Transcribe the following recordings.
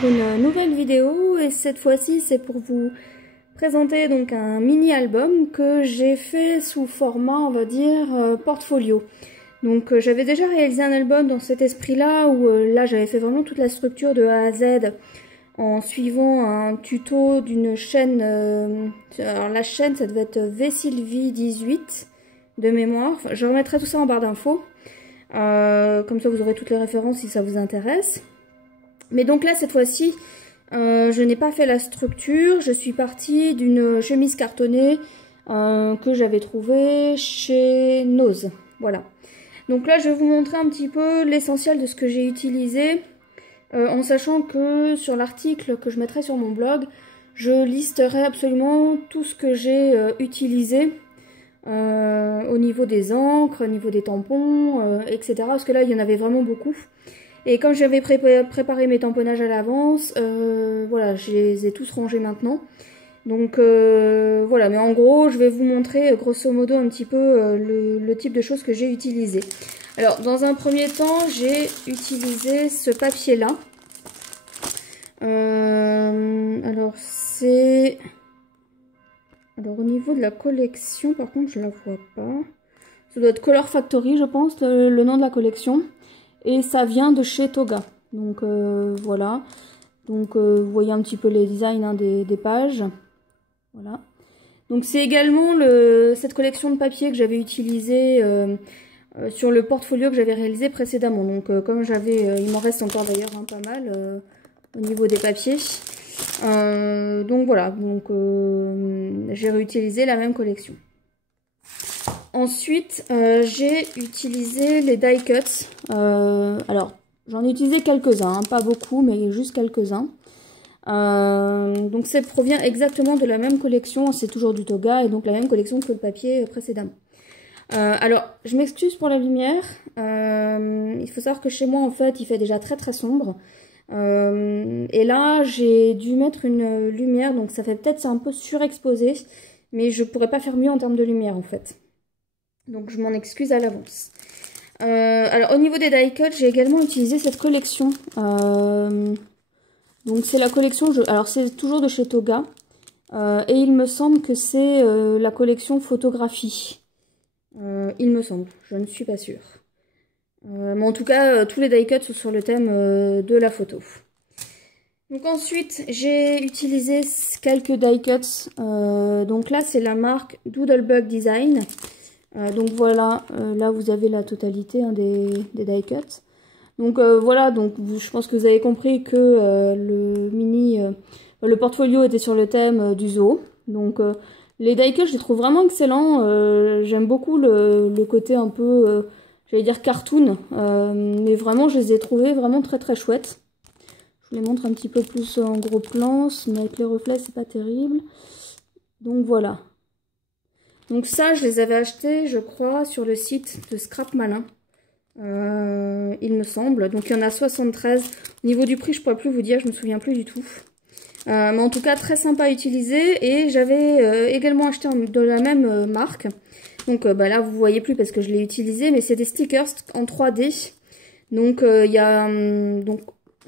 pour une nouvelle vidéo et cette fois-ci c'est pour vous présenter donc un mini album que j'ai fait sous format on va dire portfolio. Donc j'avais déjà réalisé un album dans cet esprit là où là j'avais fait vraiment toute la structure de A à Z en suivant un tuto d'une chaîne, alors la chaîne ça devait être VSylvie18 de mémoire, enfin, je remettrai tout ça en barre d'infos, comme ça vous aurez toutes les références si ça vous intéresse. Mais donc là cette fois-ci je n'ai pas fait la structure, je suis partie d'une chemise cartonnée que j'avais trouvée chez Nose, voilà. Donc là je vais vous montrer un petit peu l'essentiel de ce que j'ai utilisé, en sachant que sur l'article que je mettrai sur mon blog, je listerai absolument tout ce que j'ai utilisé au niveau des encres, au niveau des tampons, etc. Parce que là il y en avait vraiment beaucoup. Et comme j'avais préparé mes tamponnages à l'avance, voilà, je les ai tous rangés maintenant. Donc voilà, mais en gros, je vais vous montrer grosso modo un petit peu le type de choses que j'ai utilisé. Alors, dans un premier temps, j'ai utilisé ce papier-là. Alors, c'est... Alors, au niveau de la collection, par contre, je la vois pas. Ça doit être Color Factory, je pense, le nom de la collection. Et ça vient de chez Toga. Donc, voilà. Donc, vous voyez un petit peu les designs hein, des pages. Voilà. Donc c'est également cette collection de papier que j'avais utilisée sur le portfolio que j'avais réalisé précédemment. Donc comme j'avais, il m'en reste encore d'ailleurs hein, pas mal au niveau des papiers. Donc voilà, donc j'ai réutilisé la même collection. Ensuite j'ai utilisé les die cuts. Alors j'en ai utilisé quelques-uns, hein, pas beaucoup mais juste quelques-uns. Donc ça provient exactement de la même collection, c'est toujours du Toga et donc la même collection que le papier précédemment. Alors je m'excuse pour la lumière, il faut savoir que chez moi en fait il fait déjà très très sombre et là j'ai dû mettre une lumière donc ça fait peut-être c'est un peu surexposé mais je pourrais pas faire mieux en termes de lumière en fait. Donc je m'en excuse à l'avance. Alors au niveau des die cuts j'ai également utilisé cette collection. Donc c'est la collection, alors c'est toujours de chez Toga, et il me semble que c'est la collection photographie. Il me semble, je ne suis pas sûre. Mais en tout cas, tous les die cuts sont sur le thème de la photo. Donc ensuite, j'ai utilisé quelques die cuts. Donc là, c'est la marque Doodlebug Design. Donc voilà, là vous avez la totalité hein, des die cuts. Donc voilà, donc je pense que vous avez compris que le portfolio était sur le thème du zoo. Donc les die cuts, je les trouve vraiment excellents. J'aime beaucoup le côté un peu, j'allais dire cartoon, mais vraiment je les ai trouvés vraiment très très chouettes. Je vous les montre un petit peu plus en gros plan, mais avec les reflets c'est pas terrible. Donc voilà. Donc ça, je les avais achetés, je crois, sur le site de Scrap Malin. Il me semble, donc il y en a 73. Au niveau du prix je pourrais plus vous dire, je me souviens plus du tout, mais en tout cas très sympa à utiliser. Et j'avais également acheté de la même marque, donc bah là vous voyez plus parce que je l'ai utilisé, mais c'est des stickers en 3D. Donc il y a donc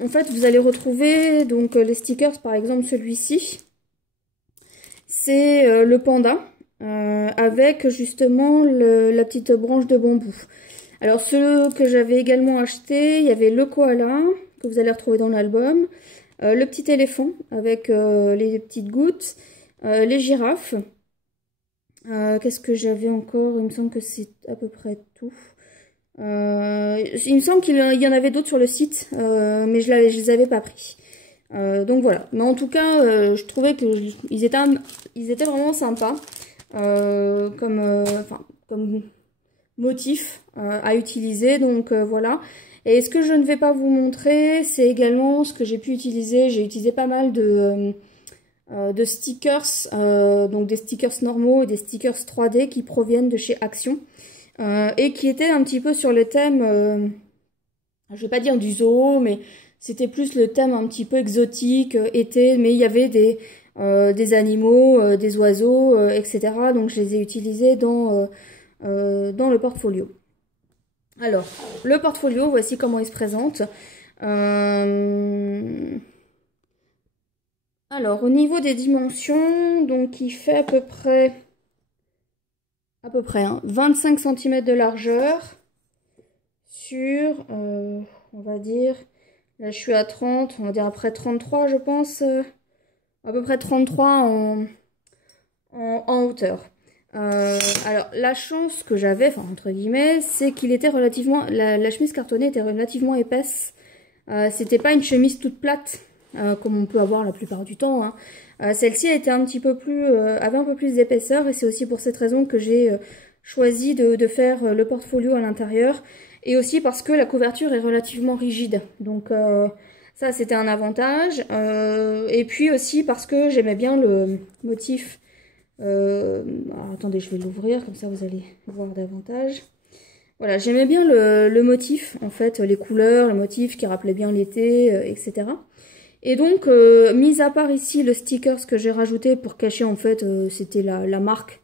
en fait vous allez retrouver donc les stickers, par exemple celui-ci c'est le panda avec justement la petite branche de bambou. Alors ceux que j'avais également acheté, il y avait le koala, que vous allez retrouver dans l'album, le petit éléphant avec les petites gouttes, les girafes. Qu'est-ce que j'avais encore? Il me semble que c'est à peu près tout. Il me semble qu'il y en avait d'autres sur le site, mais je les avais pas pris. Donc voilà. Mais en tout cas, je trouvais que ils étaient vraiment sympas, comme motif à utiliser, donc voilà. Et ce que je ne vais pas vous montrer, c'est également ce que j'ai pu utiliser. J'ai utilisé pas mal de stickers, donc des stickers normaux et des stickers 3D qui proviennent de chez Action, et qui étaient un petit peu sur le thème, je vais pas dire du zoo, mais c'était plus le thème un petit peu exotique, été, mais il y avait des animaux, des oiseaux, etc. Donc je les ai utilisés dans le portfolio. Alors, le portfolio, voici comment il se présente. Alors, au niveau des dimensions, donc il fait à peu près 25 cm de largeur sur, on va dire, là je suis à 30, on va dire après 33 je pense, à peu près 33 en hauteur. Alors la chance que j'avais, enfin entre guillemets, c'est qu'il était relativement, la chemise cartonnée était relativement épaisse. C'était pas une chemise toute plate comme on peut avoir la plupart du temps, hein. Celle-ci était un petit peu plus, avait un peu plus d'épaisseur et c'est aussi pour cette raison que j'ai choisi de faire le portfolio à l'intérieur et aussi parce que la couverture est relativement rigide. Donc ça c'était un avantage et puis aussi parce que j'aimais bien le motif. Alors, attendez, je vais l'ouvrir comme ça vous allez voir davantage. Voilà, j'aimais bien le motif, en fait, les couleurs, le motif qui rappelait bien l'été, etc. Et donc, mis à part ici le sticker que j'ai rajouté pour cacher, en fait, c'était la marque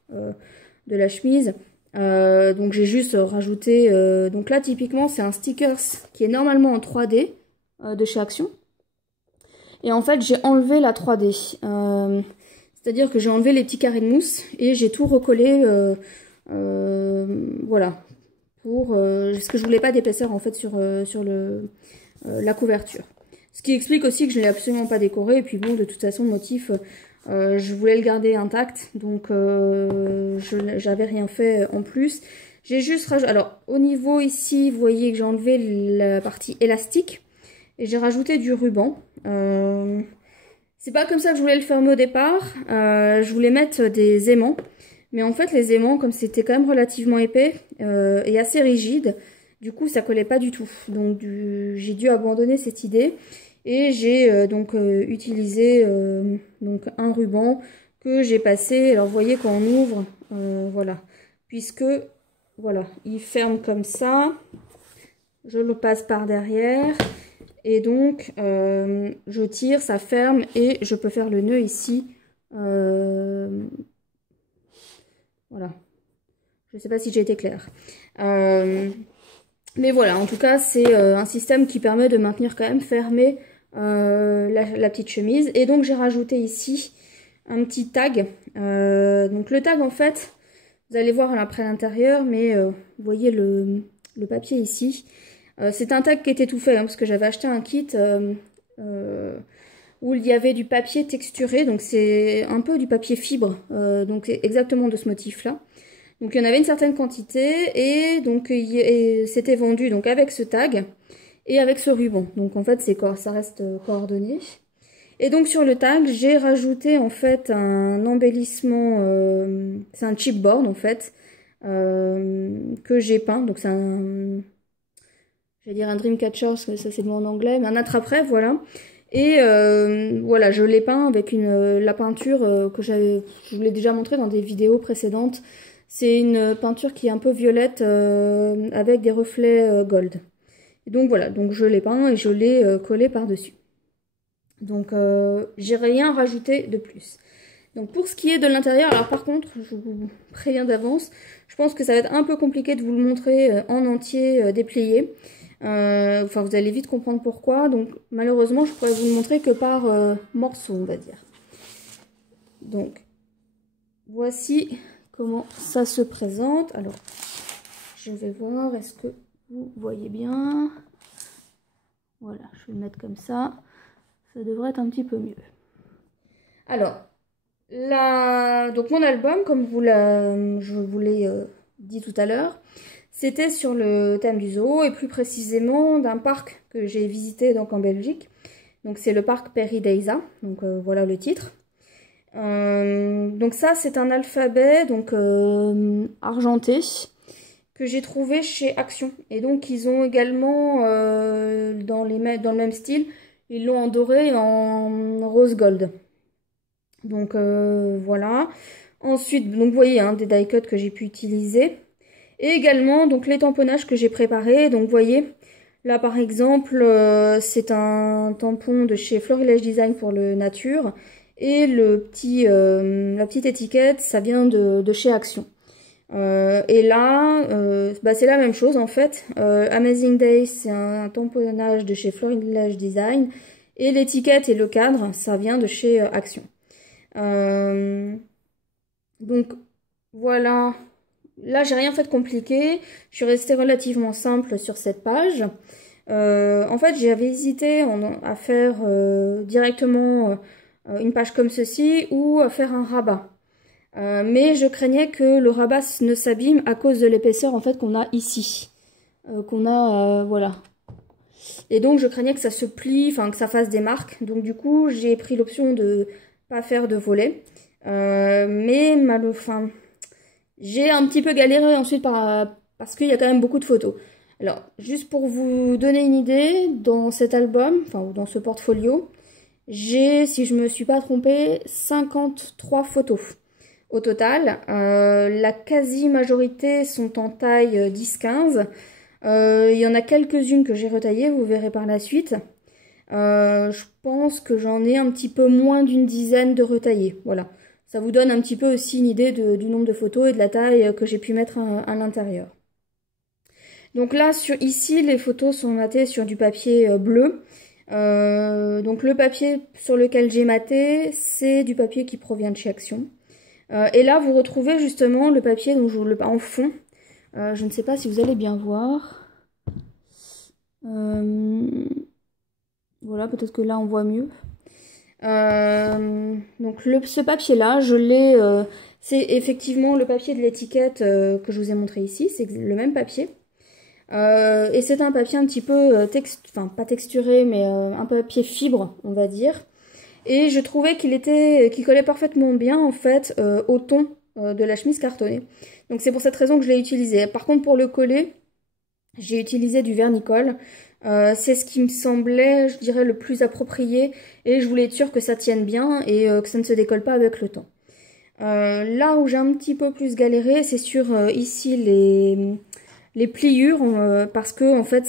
de la chemise. Donc j'ai juste rajouté, donc là typiquement c'est un sticker qui est normalement en 3D de chez Action. Et en fait j'ai enlevé la 3D. C'est-à-dire que j'ai enlevé les petits carrés de mousse et j'ai tout recollé, voilà, parce que je voulais pas d'épaisseur en fait sur la couverture. Ce qui explique aussi que je ne l'ai absolument pas décoré. Et puis bon, de toute façon, le motif, je voulais le garder intact, donc j'avais rien fait en plus. J'ai juste rajouté, alors au niveau ici, vous voyez que j'ai enlevé la partie élastique et j'ai rajouté du ruban. C'est pas comme ça que je voulais le fermer au départ. Je voulais mettre des aimants. Mais en fait, les aimants, comme c'était quand même relativement épais et assez rigide, du coup, ça collait pas du tout. Donc, j'ai dû abandonner cette idée. Et j'ai donc utilisé donc un ruban que j'ai passé. Alors, vous voyez, quand on ouvre, voilà. Puisque, voilà, il ferme comme ça. Je le passe par derrière. Et donc, je tire, ça ferme et je peux faire le nœud ici. Voilà. Je ne sais pas si j'ai été claire. Mais voilà, en tout cas, c'est un système qui permet de maintenir quand même fermé la petite chemise. Et donc, j'ai rajouté ici un petit tag. Donc, le tag, en fait, vous allez voir après l'intérieur, mais vous voyez le papier ici. C'est un tag qui était tout fait, hein, parce que j'avais acheté un kit où il y avait du papier texturé, donc c'est un peu du papier fibre, donc exactement de ce motif-là. Donc il y en avait une certaine quantité et donc c'était vendu donc avec ce tag et avec ce ruban. Donc en fait ça reste coordonné. Et donc sur le tag, j'ai rajouté en fait un embellissement, c'est un chipboard en fait, que j'ai peint. Donc c'est un, je vais dire un dreamcatcher, parce que ça c'est le mot en anglais, mais un attrape-rêve, voilà. Et voilà, je l'ai peint avec la peinture que je vous l'ai déjà montré dans des vidéos précédentes. C'est une peinture qui est un peu violette avec des reflets gold. Et donc voilà, donc je l'ai peint et je l'ai collé par-dessus. Donc j'ai rien rajouté de plus. Donc pour ce qui est de l'intérieur, alors par contre, je vous préviens d'avance, je pense que ça va être un peu compliqué de vous le montrer en entier déplié. Enfin, vous allez vite comprendre pourquoi. Donc malheureusement, je pourrais vous le montrer que par morceaux, on va dire. Donc voici comment ça se présente. Alors, je vais voir, est-ce que vous voyez bien? Voilà, je vais le mettre comme ça. Ça devrait être un petit peu mieux. Alors, donc mon album, comme je vous l'ai dit tout à l'heure, c'était sur le thème du zoo et plus précisément d'un parc que j'ai visité donc en Belgique. Donc c'est le parc Paradisa, donc voilà le titre. Donc ça c'est un alphabet donc argenté que j'ai trouvé chez Action. Et donc ils ont également dans le même style, ils l'ont en doré et en rose gold. Donc voilà. Ensuite, donc vous voyez hein, des die cuts que j'ai pu utiliser. Et également donc les tamponnages que j'ai préparés. Donc vous voyez, là par exemple, c'est un tampon de chez Florilège Design pour le nature. Et la petite étiquette, ça vient de chez Action. Et là, bah, c'est la même chose en fait. Amazing Day, c'est un tamponnage de chez Florilège Design. Et l'étiquette et le cadre, ça vient de chez Action. Donc voilà, là j'ai rien fait de compliqué, je suis restée relativement simple sur cette page. En fait j'avais hésité à faire directement une page comme ceci ou à faire un rabat. Mais je craignais que le rabat ne s'abîme à cause de l'épaisseur en fait qu'on a ici. Voilà. Et donc je craignais que ça se plie, enfin que ça fasse des marques. Donc du coup j'ai pris l'option de pas faire de volet. Enfin, j'ai un petit peu galéré ensuite parce qu'il y a quand même beaucoup de photos. Alors, juste pour vous donner une idée, dans cet album, enfin dans ce portfolio, j'ai, si je me suis pas trompée, 53 photos au total. La quasi-majorité sont en taille 10-15. Il y en a quelques-unes que j'ai retaillées, vous verrez par la suite. Je pense que j'en ai un petit peu moins d'une dizaine de retaillées, voilà. Ça vous donne un petit peu aussi une idée du nombre de photos et de la taille que j'ai pu mettre à l'intérieur. Donc là, ici, les photos sont matées sur du papier bleu. Donc le papier sur lequel j'ai maté, c'est du papier qui provient de chez Action. Et là, vous retrouvez justement le papier dont je vous le en fond. Je ne sais pas si vous allez bien voir. Voilà, peut-être que là, on voit mieux. Donc ce papier-là, je l'ai... c'est effectivement le papier de l'étiquette que je vous ai montré ici. C'est le même papier. Et c'est un papier un petit peu, enfin pas texturé, mais un papier fibre, on va dire. Et je trouvais qu'il collait parfaitement bien, en fait, au ton de la chemise cartonnée. Donc c'est pour cette raison que je l'ai utilisé. Par contre, pour le coller, j'ai utilisé du vernis-colle. C'est ce qui me semblait, je dirais, le plus approprié. Et je voulais être sûre que ça tienne bien et que ça ne se décolle pas avec le temps. Là où j'ai un petit peu plus galéré, c'est sur ici les pliures, parce que en fait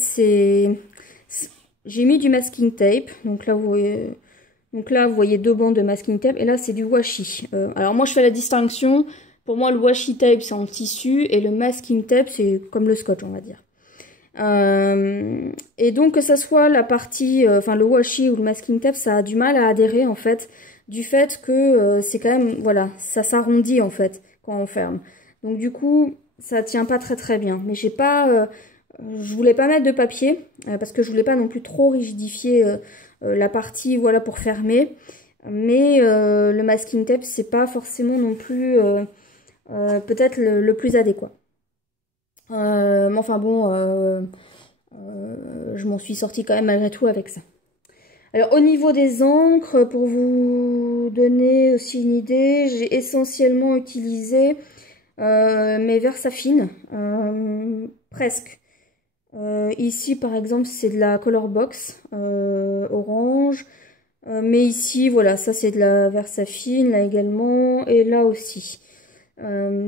j'ai mis du masking tape. Donc là vous voyez 2 bandes de masking tape et là c'est du washi. Alors moi je fais la distinction. Pour moi le washi tape c'est en tissu et le masking tape c'est comme le scotch, on va dire. Et donc que ça soit la partie, enfin le washi ou le masking tape, ça a du mal à adhérer en fait, du fait que c'est quand même, voilà, ça s'arrondit en fait quand on ferme. Donc du coup ça tient pas très bien. Mais j'ai pas, je voulais pas mettre de papier parce que je voulais pas non plus trop rigidifier la partie, voilà, pour fermer. Mais le masking tape c'est pas forcément non plus peut-être le plus adéquat. Mais enfin bon, je m'en suis sortie quand même malgré tout avec ça. Alors au niveau des encres, pour vous donner aussi une idée, j'ai essentiellement utilisé mes Versafine, presque. Ici par exemple c'est de la Colorbox orange, mais ici voilà, ça c'est de la Versafine là également, et là aussi.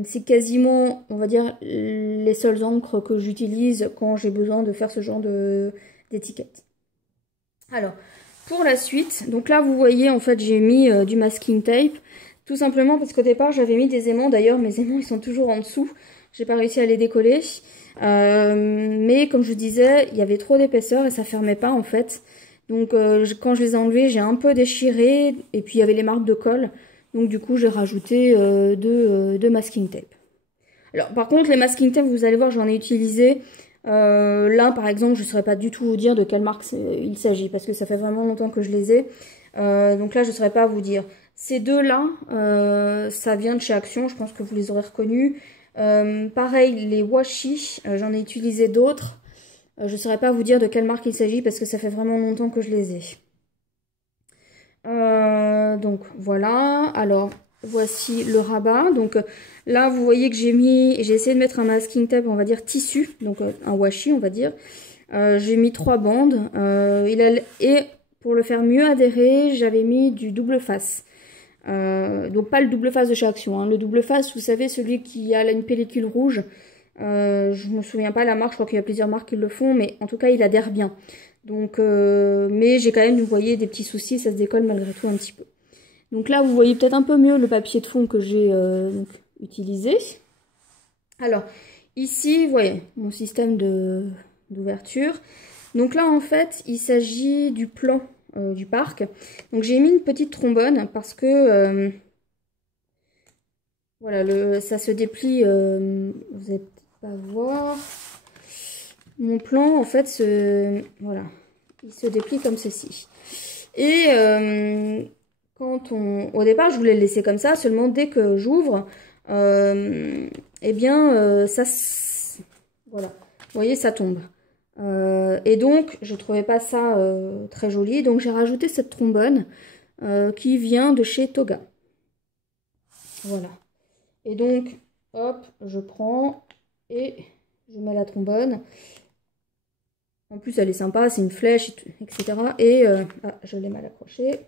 C'est quasiment, on va dire, les seules encres que j'utilise quand j'ai besoin de faire ce genre d'étiquette. Alors, pour la suite, donc là vous voyez en fait j'ai mis du masking tape, tout simplement parce qu'au départ j'avais mis des aimants, d'ailleurs mes aimants ils sont toujours en dessous, j'ai pas réussi à les décoller, mais comme je vous disais, il y avait trop d'épaisseur et ça fermait pas en fait. Donc quand je les ai enlevés, j'ai un peu déchiré et puis il y avait les marques de colle. Donc du coup j'ai rajouté deux masking tape. Alors par contre les masking tape, vous allez voir, j'en ai utilisé. Là par exemple je ne saurais pas du tout vous dire de quelle marque il s'agit parce que ça fait vraiment longtemps que je les ai. Donc là je ne saurais pas vous dire. Ces deux là, ça vient de chez Action, je pense que vous les aurez reconnus. Pareil les washi, j'en ai utilisé d'autres. Je ne saurais pas vous dire de quelle marque il s'agit parce que ça fait vraiment longtemps que je les ai. Donc voilà, alors voici le rabat. Donc là vous voyez que j'ai essayé de mettre un masking tape, on va dire tissu, donc un washi on va dire. J'ai mis 3 bandes et pour le faire mieux adhérer, j'avais mis du double face. Donc pas le double face de chez Action, hein. Le double face, vous savez, celui qui a une pellicule rouge. Je me souviens pas la marque, je crois qu'il y a plusieurs marques qui le font, mais en tout cas il adhère bien. Donc, mais j'ai quand même, vous voyez, des petits soucis, ça se décolle malgré tout un petit peu. Donc là, vous voyez peut-être un peu mieux le papier de fond que j'ai utilisé. Alors, ici, vous voyez, mon système d'ouverture. Donc là, en fait, il s'agit du plan du parc. Donc j'ai mis une petite trombone parce que voilà, ça se déplie, vous n'allez peut-être pas voir. Mon plan en fait voilà, il se déplie comme ceci. Et au départ je voulais le laisser comme ça, seulement dès que j'ouvre, eh bien voilà, vous voyez, ça tombe. Et donc je trouvais pas ça très joli, donc j'ai rajouté cette trombone qui vient de chez Toga. Voilà. Et donc hop, je prends et je mets la trombone. En plus elle est sympa, c'est une flèche, etc. Et ah, je l'ai mal accrochée.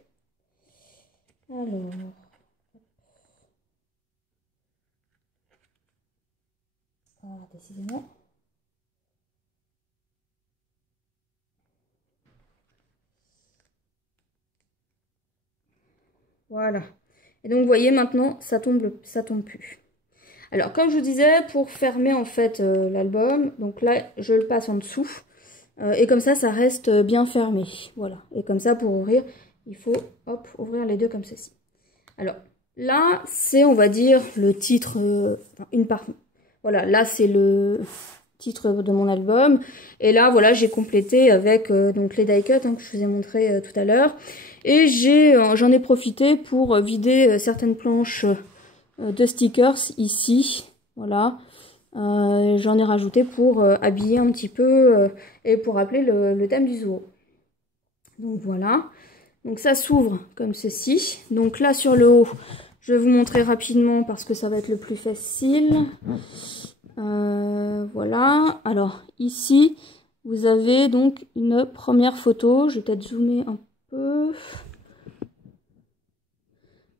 Alors, décidément. Voilà. Et donc vous voyez maintenant ça tombe plus. Alors comme je vous disais, pour fermer en fait l'album, donc là je le passe en dessous et comme ça reste bien fermé. Voilà. Et comme ça pour ouvrir, il faut hop ouvrir les deux comme ceci. Alors là c'est on va dire le titre, une partie. Voilà, là c'est le titre de mon album. Et là, voilà, j'ai complété avec donc les die cuts hein, que je vous ai montré tout à l'heure. Et j'en ai profité pour vider certaines planches de stickers ici. Voilà. J'en ai rajouté pour habiller un petit peu et pour rappeler le thème du zoo. Donc voilà. Donc ça s'ouvre comme ceci. Donc là sur le haut, je vais vous montrer rapidement parce que ça va être le plus facile. Voilà, alors ici vous avez donc une première photo, je vais peut-être zoomer un peu.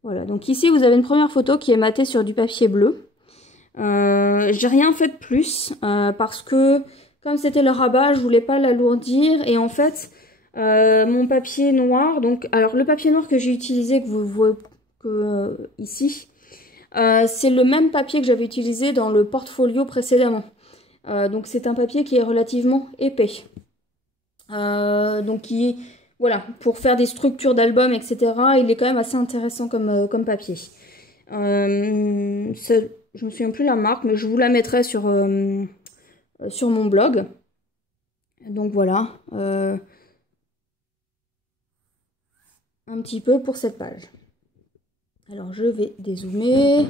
Voilà, donc ici vous avez une première photo qui est matée sur du papier bleu. J'ai rien fait de plus parce que comme c'était le rabat, je voulais pas l'alourdir et en fait mon papier noir, donc alors le papier noir que j'ai utilisé que vous voyez ici. C'est le même papier que j'avais utilisé dans le portfolio précédemment. Donc c'est un papier qui est relativement épais. Donc voilà, pour faire des structures d'albums, etc., il est quand même assez intéressant comme papier. Je me souviens plus la marque, mais je vous la mettrai sur mon blog. Donc voilà, un petit peu pour cette page. Alors je vais dézoomer.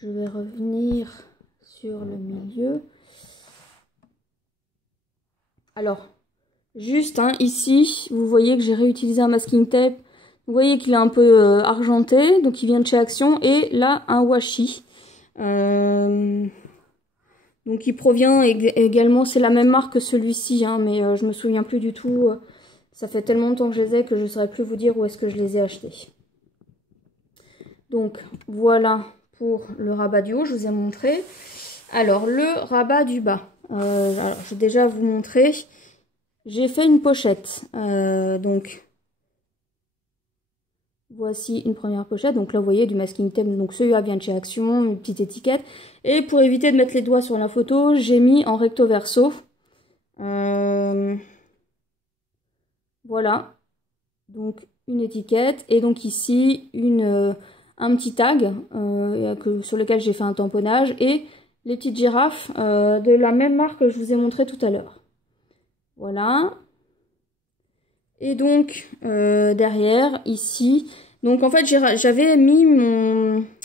Je vais revenir sur le milieu. Alors, juste hein, ici, vous voyez que j'ai réutilisé un masking tape. Vous voyez qu'il est un peu argenté, donc il vient de chez Action. Et là, un washi. Donc il provient également, c'est la même marque que celui-ci, hein, mais je me souviens plus du tout. Ça fait tellement de temps que je les ai que je ne saurais plus vous dire où est-ce que je les ai achetés. Donc voilà pour le rabat du haut, je vous ai montré. Alors le rabat du bas, alors, je vais déjà vous montrer. J'ai fait une pochette, donc voici une première pochette. Donc là vous voyez du masking tape, donc celui-là vient de chez Action, une petite étiquette. Et pour éviter de mettre les doigts sur la photo, j'ai mis en recto verso. Voilà, donc une étiquette et donc ici un petit tag sur lequel j'ai fait un tamponnage et les petites girafes de la même marque que je vous ai montré tout à l'heure. Voilà. Et donc derrière ici, donc en fait j'avais mis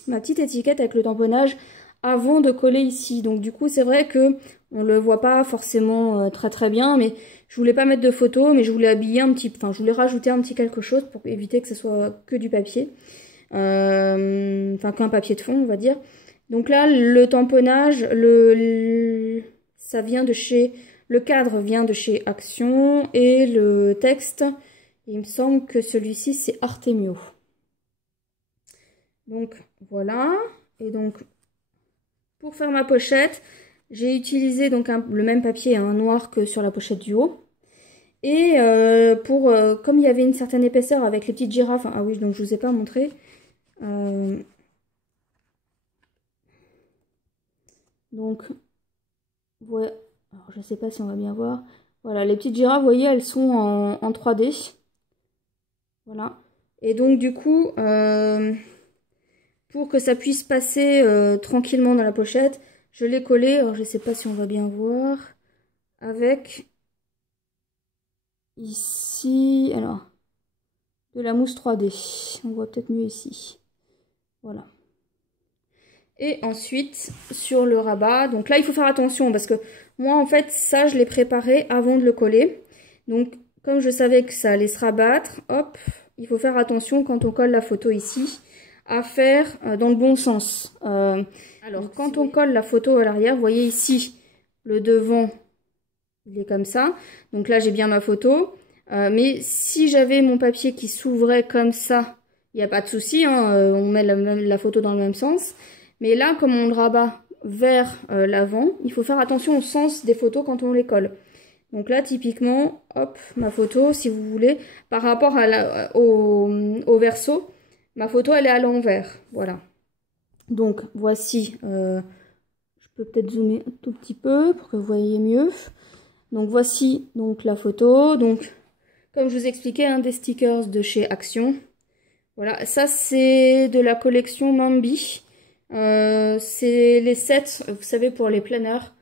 ma petite étiquette avec le tamponnage avant de coller ici. Donc du coup c'est vrai que on le voit pas forcément très bien, mais je voulais pas mettre de photo, mais je voulais habiller un petit, enfin je voulais rajouter un petit quelque chose pour éviter que ce soit que du papier, enfin qu'un papier de fond on va dire. Donc là le tamponnage, ça vient de chez, le cadre vient de chez Action et le texte, il me semble que celui-ci c'est Artemio. Donc voilà, et donc pour faire ma pochette, j'ai utilisé donc le même papier hein, noir que sur la pochette du haut. Et comme il y avait une certaine épaisseur avec les petites girafes, ah oui, donc je vous ai pas montré. Donc, ouais, alors je sais pas si on va bien voir. Voilà, les petites girafes, vous voyez, elles sont en 3D. Voilà. Et donc du coup, pour que ça puisse passer tranquillement dans la pochette, je l'ai collé, alors je ne sais pas si on va bien voir, avec ici, alors, de la mousse 3D. On voit peut-être mieux ici. Voilà. Et ensuite, sur le rabat, donc là, il faut faire attention parce que moi, en fait, ça, je l'ai préparé avant de le coller. Donc, comme je savais que ça allait se rabattre, hop, il faut faire attention quand on colle la photo ici, à faire dans le bon sens. Alors, quand on colle la photo à l'arrière, vous voyez ici, le devant, il est comme ça. Donc là, j'ai bien ma photo. Mais si j'avais mon papier qui s'ouvrait comme ça, il n'y a pas de souci, hein, on met la photo dans le même sens. Mais là, comme on le rabat vers l'avant, il faut faire attention au sens des photos quand on les colle. Donc là, typiquement, hop, ma photo, si vous voulez, par rapport à au verso, ma photo, elle est à l'envers. Voilà. Donc, voici, je peux peut-être zoomer un tout petit peu pour que vous voyez mieux. Donc, voici donc la photo. Donc, comme je vous expliquais, des stickers de chez Action. Voilà, ça, c'est de la collection Mambi. C'est les sets, vous savez, pour les planeurs.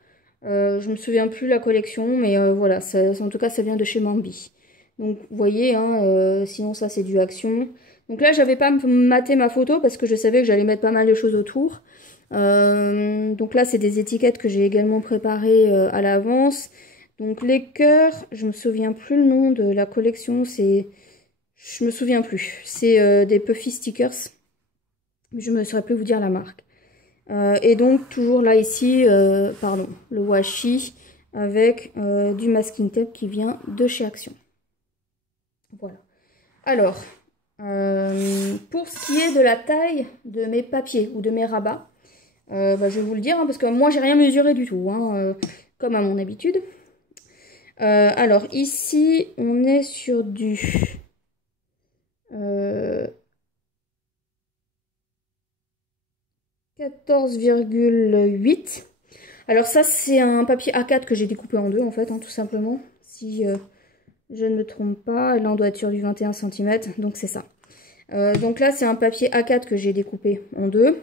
Je me souviens plus la collection, mais voilà, ça, en tout cas, ça vient de chez Mambi. Donc, vous voyez, sinon ça, c'est du Action. Donc là, j'avais pas maté ma photo parce que je savais que j'allais mettre pas mal de choses autour. Donc là, c'est des étiquettes que j'ai également préparées à l'avance. Donc les cœurs, je me souviens plus le nom de la collection, c'est... Je me souviens plus. C'est des Puffy Stickers. Je ne saurais plus vous dire la marque. Et donc, toujours là, ici, pardon, le washi avec du masking tape qui vient de chez Action. Voilà. Alors, pour ce qui est de la taille de mes papiers ou de mes rabats, je vais vous le dire, parce que moi, j'ai rien mesuré du tout, comme à mon habitude. Alors, ici, on est sur du... 14,8. Alors ça, c'est un papier A4 que j'ai découpé en deux, en fait, tout simplement. Si je ne me trompe pas, là, on doit être sur du 21 cm, donc c'est ça. Donc là, c'est un papier A4 que j'ai découpé en deux,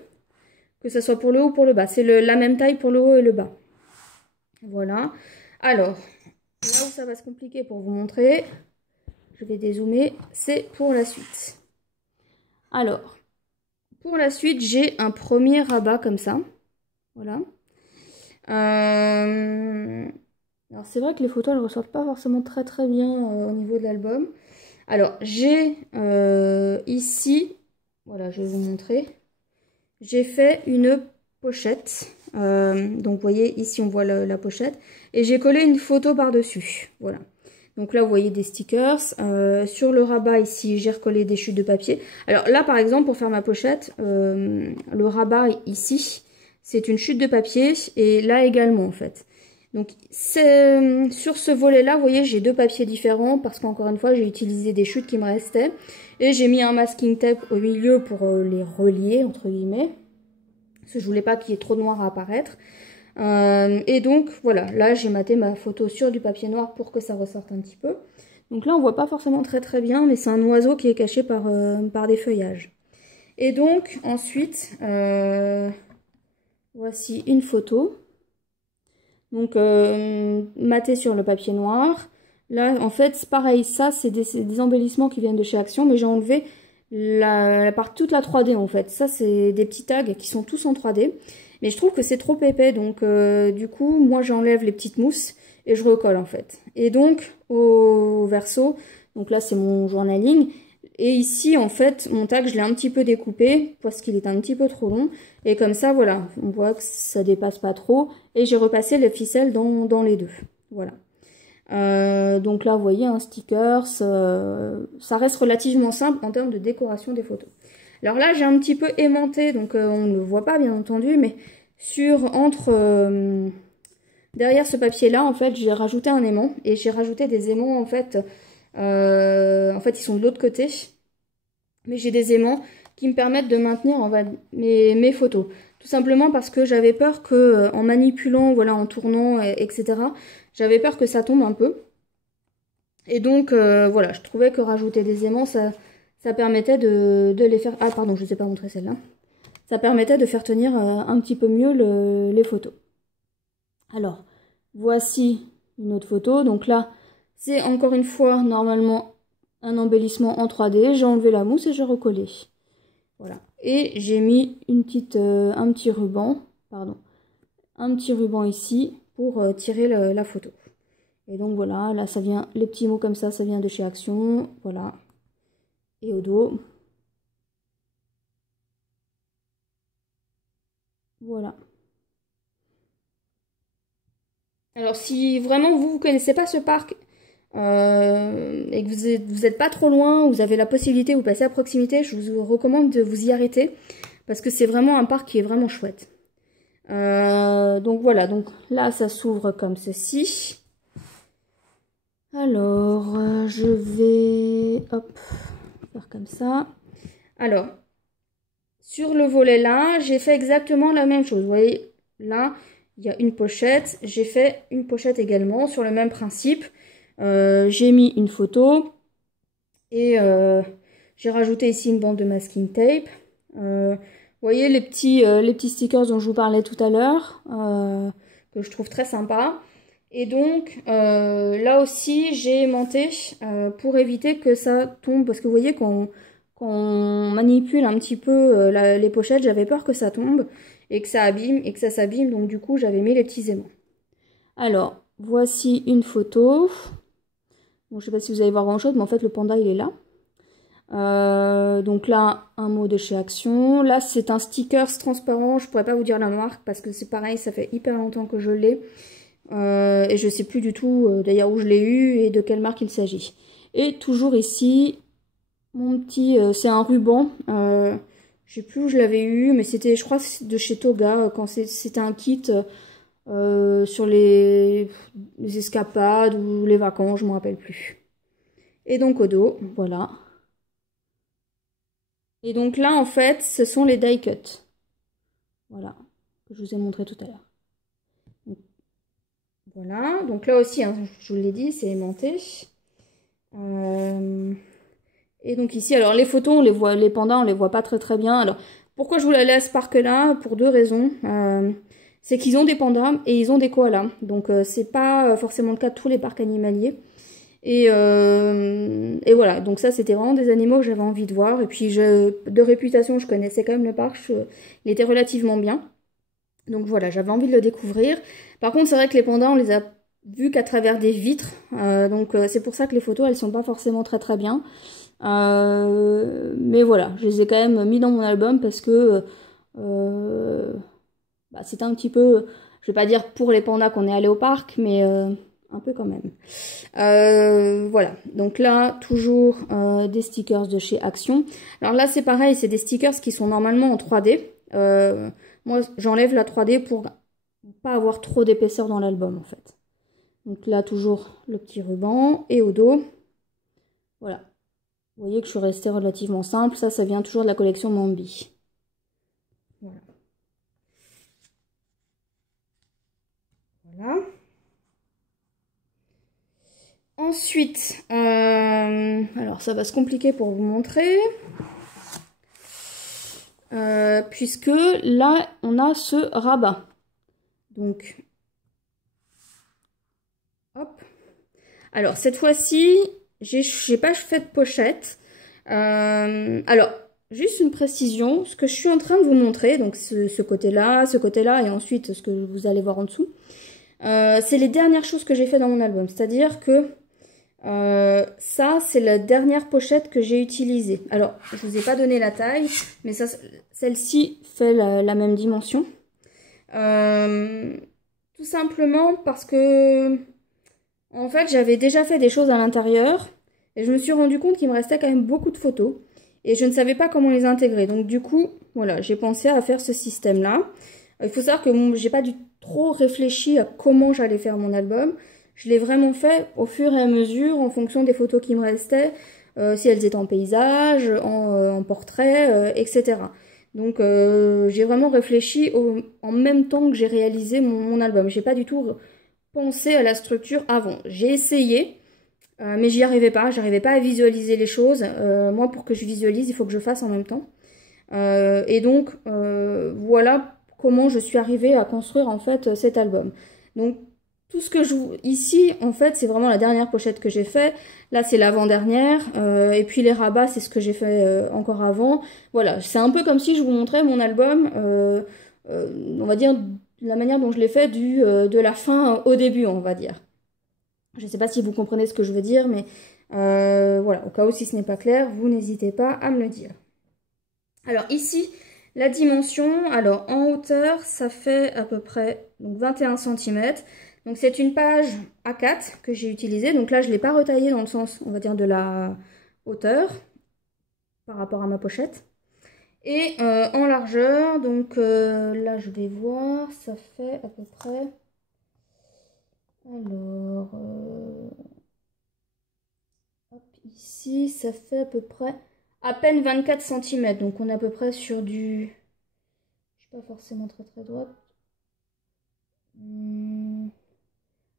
que ce soit pour le haut ou pour le bas. C'est la même taille pour le haut et le bas. Voilà. Alors, là où ça va se compliquer pour vous montrer, je vais dézoomer, c'est pour la suite. Alors, pour la suite, j'ai un premier rabat comme ça. Voilà. Alors, c'est vrai que les photos, elles ressortent pas forcément très bien au niveau de l'album. Alors, j'ai ici, voilà, je vais vous montrer. J'ai fait une pochette. Donc, vous voyez, ici, on voit la pochette. Et j'ai collé une photo par-dessus. Voilà. Donc là, vous voyez des stickers. Sur le rabat, ici, j'ai recollé des chutes de papier. Alors là, par exemple, pour faire ma pochette, le rabat, ici, c'est une chute de papier. Et là également, en fait. Donc, sur ce volet-là, vous voyez, j'ai deux papiers différents. Parce qu'encore une fois, j'ai utilisé des chutes qui me restaient. Et j'ai mis un masking tape au milieu pour les relier, entre guillemets. Parce que je voulais pas qu'il y ait trop de noir à apparaître. Et donc voilà, là j'ai maté ma photo sur du papier noir pour que ça ressorte un petit peu. Donc là on voit pas forcément très bien, mais c'est un oiseau qui est caché par des feuillages. Et donc ensuite, voici une photo. Donc maté sur le papier noir. Là en fait c'est pareil, ça c'est des embellissements qui viennent de chez Action, mais j'ai enlevé toute la 3D en fait. Ça c'est des petits tags qui sont tous en 3D. Mais je trouve que c'est trop épais, donc du coup, moi j'enlève les petites mousses et je recolle en fait. Et donc, au verso, donc là c'est mon journaling. Et ici, en fait, mon tag, je l'ai un petit peu découpé parce qu'il est un petit peu trop long. Et comme ça, voilà, on voit que ça dépasse pas trop. Et j'ai repassé les ficelles dans les deux. Voilà. Donc là, vous voyez, un sticker, ça reste relativement simple en termes de décoration des photos. Alors là, j'ai un petit peu aimanté, donc on ne le voit pas bien entendu, mais derrière ce papier-là, en fait, j'ai rajouté un aimant et j'ai rajouté des aimants, en fait, ils sont de l'autre côté, mais j'ai des aimants qui me permettent de maintenir mes photos. Tout simplement parce que j'avais peur que, en manipulant, voilà, en tournant, etc., j'avais peur que ça tombe un peu. Et donc, voilà, je trouvais que rajouter des aimants, ça permettait de les faire... Ah pardon, je ne vous ai pas montré celle-là. Ça permettait de faire tenir un petit peu mieux les photos. Alors, voici une autre photo. Donc là, c'est encore une fois, normalement, un embellissement en 3D. J'ai enlevé la mousse et j'ai recollé. Voilà. Et j'ai mis un petit ruban, pardon, un petit ruban ici pour tirer la photo. Et donc voilà, là ça vient, les petits mots comme ça vient de chez Action, voilà. Et au dos. Voilà. Alors si vraiment vous ne connaissez pas ce parc et que vous êtes pas trop loin, vous avez la possibilité, vous passez à proximité, je vous recommande de vous y arrêter parce que c'est vraiment un parc qui est vraiment chouette. Donc voilà, donc là ça s'ouvre comme ceci. Alors je vais hop faire comme ça. Alors sur le volet là, j'ai fait exactement la même chose. Vous voyez là, il y a une pochette. J'ai fait une pochette également sur le même principe. J'ai mis une photo et j'ai rajouté ici une bande de masking tape. Vous voyez les petits stickers dont je vous parlais tout à l'heure, que je trouve très sympa. Et donc là aussi j'ai aimanté pour éviter que ça tombe, parce que vous voyez quand on manipule un petit peu les pochettes, j'avais peur que ça tombe et que ça abîme et que ça s'abîme, donc du coup j'avais mis les petits aimants. Alors voici une photo. Bon, je sais pas si vous allez voir grand chose, mais en fait le panda il est là. Donc là un mot de chez Action. Là c'est un sticker transparent, je pourrais pas vous dire la marque parce que c'est pareil, ça fait hyper longtemps que je l'ai. Et je sais plus du tout d'ailleurs où je l'ai eu et de quelle marque il s'agit. Et toujours ici, mon petit, c'est un ruban. Je sais plus où je l'avais eu, mais c'était, je crois, de chez Toga quand c'était un kit sur les escapades ou les vacances, je me rappelle plus. Et donc au dos, voilà. Et donc là, en fait, ce sont les die cuts. Voilà, que je vous ai montré tout à l'heure. Voilà, donc là aussi, hein, je vous l'ai dit, c'est aimanté. Et donc ici, alors les photos, on les voit, les pandas, on les voit pas très bien. Alors, pourquoi je vous la laisse parc-là? Pour deux raisons. C'est qu'ils ont des pandas et ils ont des koalas. Donc c'est pas forcément le cas de tous les parcs animaliers. Et voilà, donc ça c'était vraiment des animaux que j'avais envie de voir. Et puis de réputation, je connaissais quand même le parc, il était relativement bien. Donc voilà, j'avais envie de le découvrir. Par contre, c'est vrai que les pandas, on les a vus qu'à travers des vitres. Donc c'est pour ça que les photos, elles sont pas forcément très bien. Mais voilà, je les ai quand même mis dans mon album parce que c'est un petit peu, je vais pas dire pour les pandas qu'on est allé au parc, mais un peu quand même. Voilà, donc là, toujours des stickers de chez Action. Alors là, c'est pareil, c'est des stickers qui sont normalement en 3D. Moi, j'enlève la 3D pour pas avoir trop d'épaisseur dans l'album, en fait. Donc là, toujours le petit ruban. Et au dos, voilà. Vous voyez que je suis restée relativement simple. Ça vient toujours de la collection Mambi. Voilà. Voilà. Ensuite, alors ça va se compliquer pour vous montrer. Puisque là, on a ce rabat. Donc, hop. Alors, cette fois-ci, j'ai pas fait de pochette. Alors, juste une précision, ce que je suis en train de vous montrer, donc ce côté-là, et ensuite ce que vous allez voir en dessous, c'est les dernières choses que j'ai fait dans mon album. C'est-à-dire que ça, c'est la dernière pochette que j'ai utilisée. Alors, je vous ai pas donné la taille, mais celle-ci fait la même dimension. Tout simplement parce que, en fait, j'avais déjà fait des choses à l'intérieur et je me suis rendu compte qu'il me restait quand même beaucoup de photos et je ne savais pas comment les intégrer. Donc, du coup, voilà, j'ai pensé à faire ce système-là. Il faut savoir que j'ai pas du trop réfléchi à comment j'allais faire mon album. Je l'ai vraiment fait au fur et à mesure, en fonction des photos qui me restaient, si elles étaient en paysage, en portrait, etc. Donc j'ai vraiment réfléchi en même temps que j'ai réalisé mon album. J'ai pas du tout pensé à la structure avant. J'ai essayé, Mais j'arrivais pas à visualiser les choses. Moi, pour que je visualise, il faut que je fasse en même temps. Et donc, voilà comment je suis arrivée à construire en fait cet album. Donc, tout ce que je vous... Ici, en fait, c'est vraiment la dernière pochette que j'ai fait. Là, c'est l'avant-dernière. Et puis les rabats, c'est ce que j'ai fait encore avant. Voilà, c'est un peu comme si je vous montrais mon album, on va dire, la manière dont je l'ai fait de la fin au début, on va dire. Je ne sais pas si vous comprenez ce que je veux dire, mais voilà, au cas où si ce n'est pas clair, vous n'hésitez pas à me le dire. Alors ici, la dimension, alors en hauteur, ça fait à peu près donc 21 cm. Donc c'est une page A4 que j'ai utilisée. Donc là, je ne l'ai pas retaillée dans le sens, on va dire, de la hauteur par rapport à ma pochette. Et en largeur, donc là, je vais voir, ça fait à peu près... Alors, hop, ici, ça fait à peu près à peine 24 cm. Donc on est à peu près sur du... Je suis pas forcément très droite.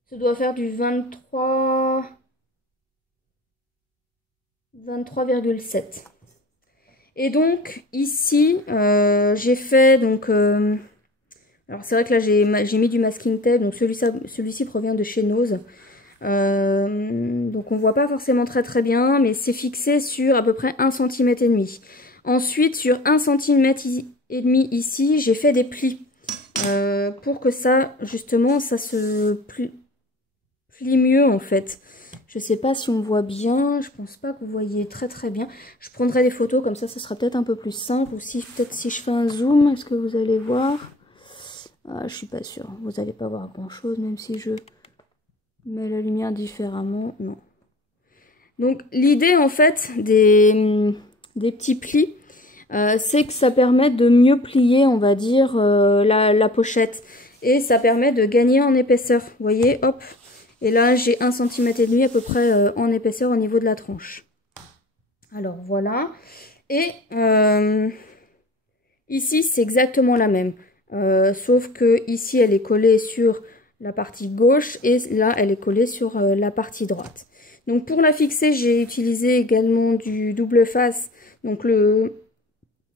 Ça doit faire du 23,7. Et donc ici, j'ai fait donc... alors c'est vrai que là j'ai mis du masking tape, donc celui-ci provient de chez Nose. Donc on voit pas forcément très bien, mais c'est fixé sur à peu près 1,5 cm. Ensuite, sur 1,5 cm ici, j'ai fait des plis pour que ça, justement, ça se plie mieux en fait. Je sais pas si on voit bien, je pense pas que vous voyez très bien. Je prendrai des photos, comme ça sera peut-être un peu plus simple. Ou si peut-être si je fais un zoom, est-ce que vous allez voir? Ah, je suis pas sûre, vous n'allez pas voir grand chose, même si je mets la lumière différemment, non. Donc l'idée en fait des petits plis, c'est que ça permet de mieux plier, on va dire, la pochette. Et ça permet de gagner en épaisseur. Vous voyez, hop. Et là, j'ai 1,5 cm à peu près en épaisseur au niveau de la tranche. Alors voilà. Et ici, c'est exactement la même. Sauf que ici, elle est collée sur la partie gauche et là, elle est collée sur la partie droite. Donc pour la fixer, j'ai utilisé également du double face. Donc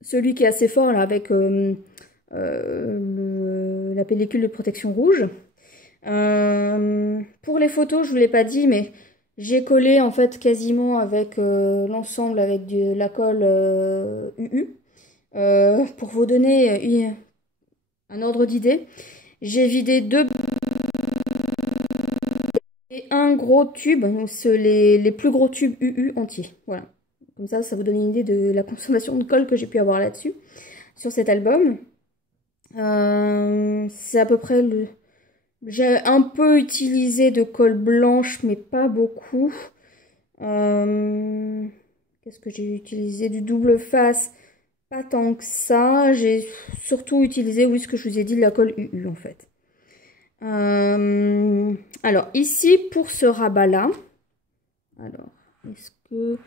celui qui est assez fort là avec la pellicule de protection rouge. Pour les photos, je vous l'ai pas dit, mais j'ai collé en fait quasiment avec l'ensemble avec de la colle UU. Pour vous donner un ordre d'idée, j'ai vidé deux et un gros tube, donc les plus gros tubes UU entiers. Voilà. Comme ça vous donne une idée de la consommation de colle que j'ai pu avoir là-dessus, sur cet album. C'est à peu près le... J'ai un peu utilisé de colle blanche, mais pas beaucoup. Qu'est-ce que j'ai utilisé? Du double face, pas tant que ça. J'ai surtout utilisé, oui, ce que je vous ai dit, de la colle UU en fait. Alors ici, pour ce rabat-là, alors, est-ce que...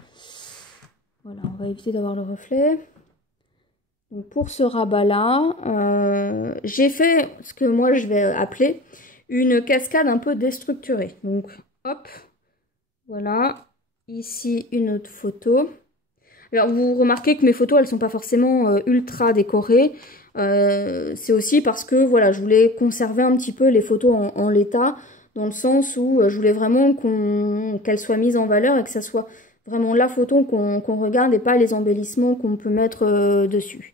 Voilà, on va éviter d'avoir le reflet. Donc pour ce rabat-là, j'ai fait ce que moi je vais appeler une cascade un peu déstructurée. Donc hop, voilà, ici une autre photo. Alors vous remarquez que mes photos, elles sont pas forcément ultra décorées. C'est aussi parce que voilà, je voulais conserver un petit peu les photos en l'état, dans le sens où je voulais vraiment qu'elles soient mises en valeur et que ça soit vraiment la photo qu'on regarde et pas les embellissements qu'on peut mettre dessus.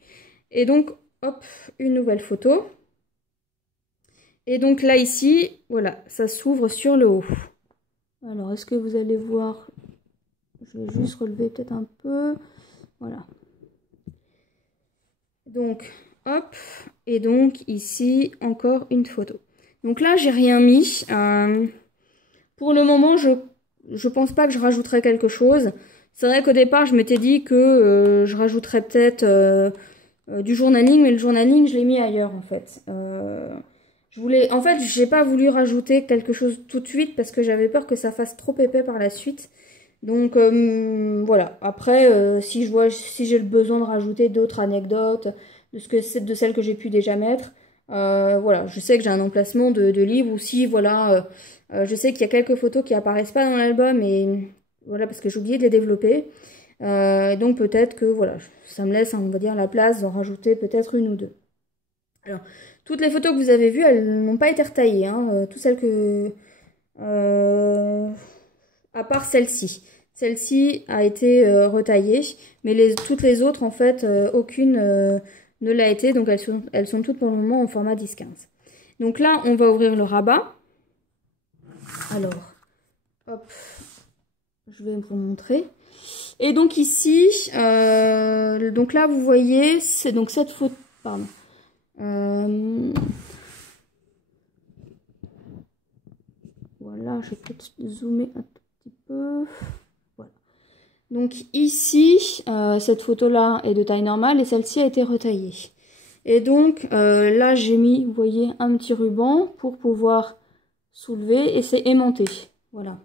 Et donc, hop, une nouvelle photo. Et donc là, ici, voilà, ça s'ouvre sur le haut. Alors, est-ce que vous allez voir? Je vais juste relever peut-être un peu. Voilà. Donc, hop. Et donc, ici, encore une photo. Donc là, j'ai rien mis. Pour le moment, je pense pas que je rajouterai quelque chose. C'est vrai qu'au départ, je m'étais dit que je rajouterais peut-être du journaling, mais le journaling, je l'ai mis ailleurs, en fait. En fait, j'ai pas voulu rajouter quelque chose tout de suite parce que j'avais peur que ça fasse trop épais par la suite. Donc, voilà. Après, si j'ai le besoin de rajouter d'autres anecdotes, de celles que j'ai pu déjà mettre, Voilà, je sais que j'ai un emplacement de libre, ou si, voilà, je sais qu'il y a quelques photos qui apparaissent pas dans l'album, et voilà, parce que j'ai oublié de les développer. Donc peut-être que, voilà, ça me laisse, on va dire, la place d'en rajouter peut-être une ou deux. Alors, toutes les photos que vous avez vues, elles n'ont pas été retaillées, hein, toutes celles que... à part celle-ci. Celle-ci a été retaillée, mais toutes les autres, en fait, aucune ne l'a été, donc elles sont toutes pour le moment en format 10-15. Donc là, on va ouvrir le rabat. Alors, hop, je vais vous montrer. Et donc ici, donc là, vous voyez, c'est donc cette photo, pardon. Voilà, je vais peut-être zoomer un tout petit peu. Voilà. Donc ici, cette photo-là est de taille normale et celle-ci a été retaillée. Et donc là, j'ai mis, vous voyez, un petit ruban pour pouvoir soulever et c'est aimanté. Voilà.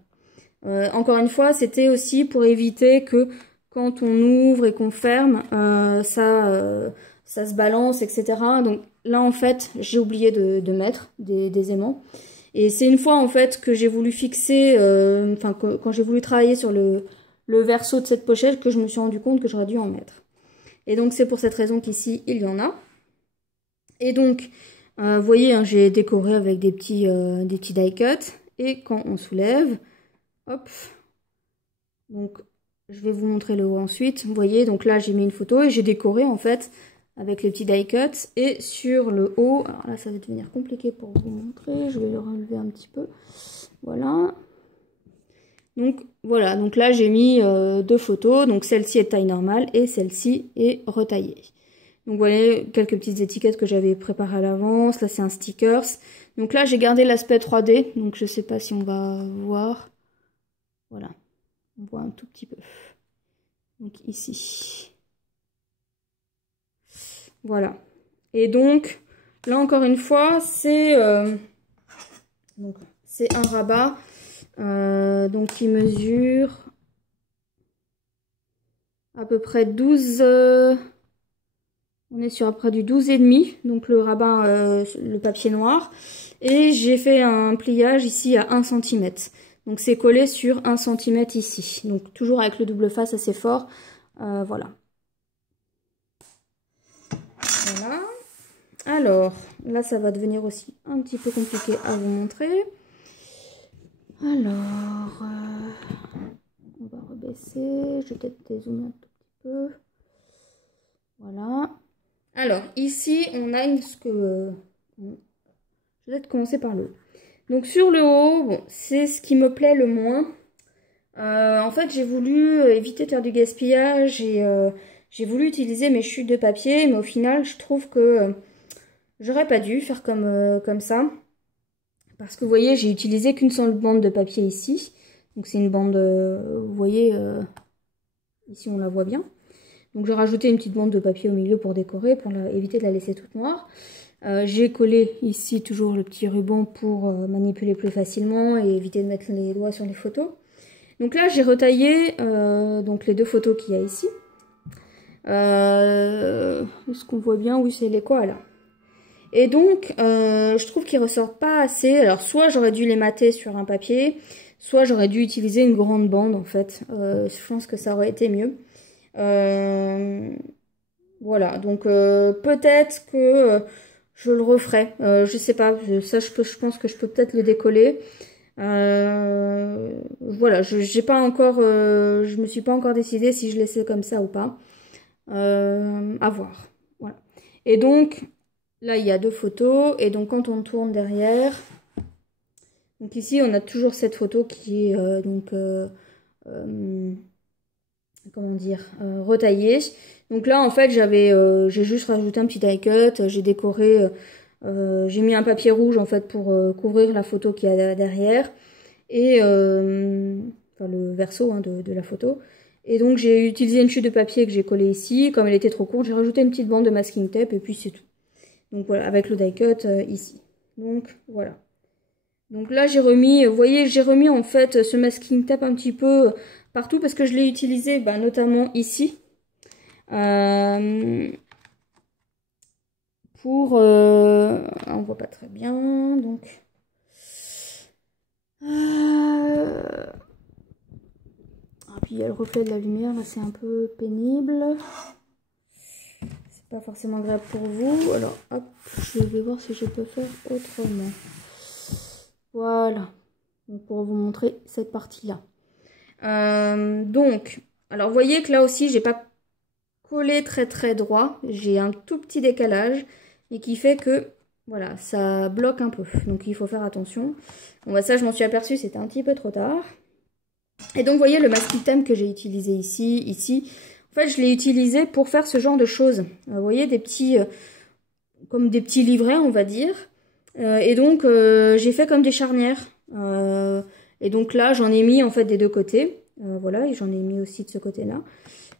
Encore une fois, c'était aussi pour éviter que quand on ouvre et qu'on ferme, ça se balance, etc. Donc là, en fait, j'ai oublié de mettre des aimants. Et c'est une fois, en fait, que j'ai voulu fixer, enfin, quand j'ai voulu travailler sur le verso de cette pochette, que je me suis rendu compte que j'aurais dû en mettre. Et donc, c'est pour cette raison qu'ici, il y en a. Et donc, vous voyez, hein, j'ai décoré avec des petits die cuts. Et quand on soulève, hop, donc je vais vous montrer le haut ensuite. Vous voyez, donc là, j'ai mis une photo et j'ai décoré, en fait, avec les petits die cuts. Et sur le haut, alors là, ça va devenir compliqué pour vous montrer. Je vais le relever un petit peu. Voilà. Donc, voilà. Donc là, j'ai mis deux photos. Donc, celle-ci est de taille normale et celle-ci est retaillée. Donc, vous voyez, quelques petites étiquettes que j'avais préparées à l'avance. Là, c'est un stickers. Donc là, j'ai gardé l'aspect 3D. Donc, je sais pas si on va voir. Voilà. On voit un tout petit peu. Donc, ici. Voilà. Et donc, là, encore une fois, c'est un rabat donc qui mesure à peu près 12... on est sur à peu près du 12,5, donc le rabat, le papier noir. Et j'ai fait un pliage ici à 1 cm. Donc c'est collé sur 1 cm ici. Donc toujours avec le double face assez fort. Voilà. Voilà. Alors, là ça va devenir aussi un petit peu compliqué à vous montrer. Alors, on va rebaisser. Je vais peut-être dézoomer un tout petit peu. Voilà. Alors, ici, on a une... je vais peut-être commencer par le haut. Donc, sur le haut, bon, c'est ce qui me plaît le moins. En fait, j'ai voulu éviter de faire du gaspillage et j'ai voulu utiliser mes chutes de papier. Mais au final, je trouve que j'aurais pas dû faire comme ça. Parce que vous voyez, j'ai utilisé qu'une seule bande de papier ici. Donc, c'est une bande, vous voyez, ici on la voit bien. Donc j'ai rajouté une petite bande de papier au milieu pour décorer, pour éviter de la laisser toute noire. J'ai collé ici toujours le petit ruban pour manipuler plus facilement et éviter de mettre les doigts sur les photos. Donc là j'ai retaillé donc les deux photos qu'il y a ici. Est-ce qu'on voit bien? Oui, c'est les koalas. Et donc je trouve qu'ils ressortent pas assez. Alors soit j'aurais dû les mater sur un papier, soit j'aurais dû utiliser une grande bande en fait. Je pense que ça aurait été mieux. Voilà, donc peut-être que je le referai. Je sais pas, ça je pense que je peux peut-être le décoller. Voilà, j'ai pas encore, je me suis pas encore décidée si je laissais comme ça ou pas. À voir. Voilà. Et donc là il y a deux photos et donc quand on tourne derrière, donc ici on a toujours cette photo qui est comment dire, retaillée. Donc là en fait j'ai juste rajouté un petit die cut, j'ai décoré, j'ai mis un papier rouge en fait pour couvrir la photo qu'il y a derrière et enfin le verso hein, de la photo. Et donc j'ai utilisé une chute de papier que j'ai collée ici. Comme elle était trop courte, j'ai rajouté une petite bande de masking tape et puis c'est tout. Donc voilà, avec le die cut ici. Donc voilà. Donc là j'ai remis, vous voyez, j'ai remis en fait ce masking tape un petit peu partout parce que je l'ai utilisé notamment ici. pour... on voit pas très bien, donc... Ah, puis il y a le reflet de la lumière, là c'est un peu pénible. C'est pas forcément agréable pour vous. Alors hop, je vais voir si je peux faire autrement. Voilà. Donc, pour vous montrer cette partie-là. Donc, alors vous voyez que là aussi, j'ai pas collé très droit. J'ai un tout petit décalage et qui fait que, voilà, ça bloque un peu. Donc, il faut faire attention. Bon, bah ça, je m'en suis aperçue, c'était un petit peu trop tard. Et donc, vous voyez le masking tape que j'ai utilisé ici. En fait, je l'ai utilisé pour faire ce genre de choses. Vous voyez, des petits, comme des petits livrets, on va dire. Et donc, j'ai fait comme des charnières. Et donc là, j'en ai mis en fait des deux côtés. Voilà, et j'en ai mis aussi de ce côté-là.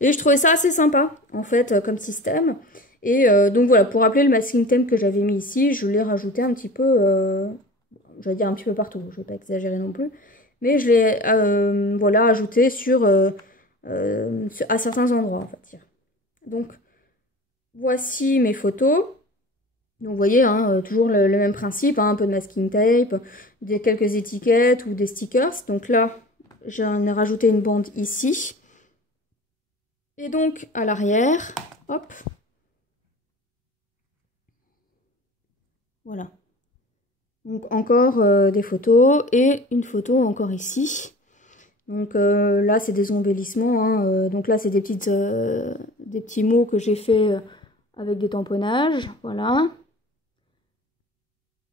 Et je trouvais ça assez sympa, en fait, comme système. Et donc voilà, pour rappeler le masking tape que j'avais mis ici, je l'ai rajouté un petit peu, j'allais dire un petit peu partout, je ne vais pas exagérer non plus. Mais je l'ai, voilà, ajouté à certains endroits, en fait. Donc, voici mes photos. Donc vous voyez, hein, toujours le même principe, hein, un peu de masking tape, quelques étiquettes ou des stickers. Donc là, j'en ai rajouté une bande ici. Et donc à l'arrière, hop. Voilà. Donc encore des photos et une photo encore ici. Donc là, c'est des embellissements. Hein, donc là, c'est des petits mots que j'ai fait avec des tamponnages. Voilà.